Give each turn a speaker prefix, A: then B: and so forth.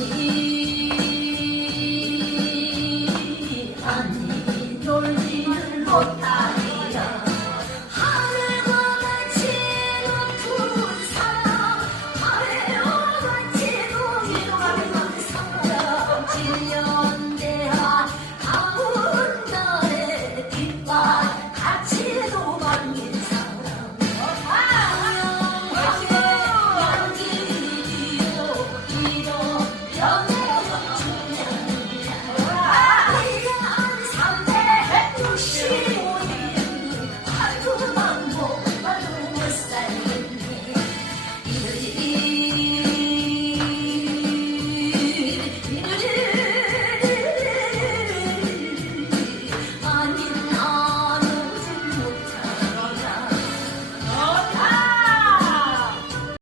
A: 아니 아니 놀지를 못하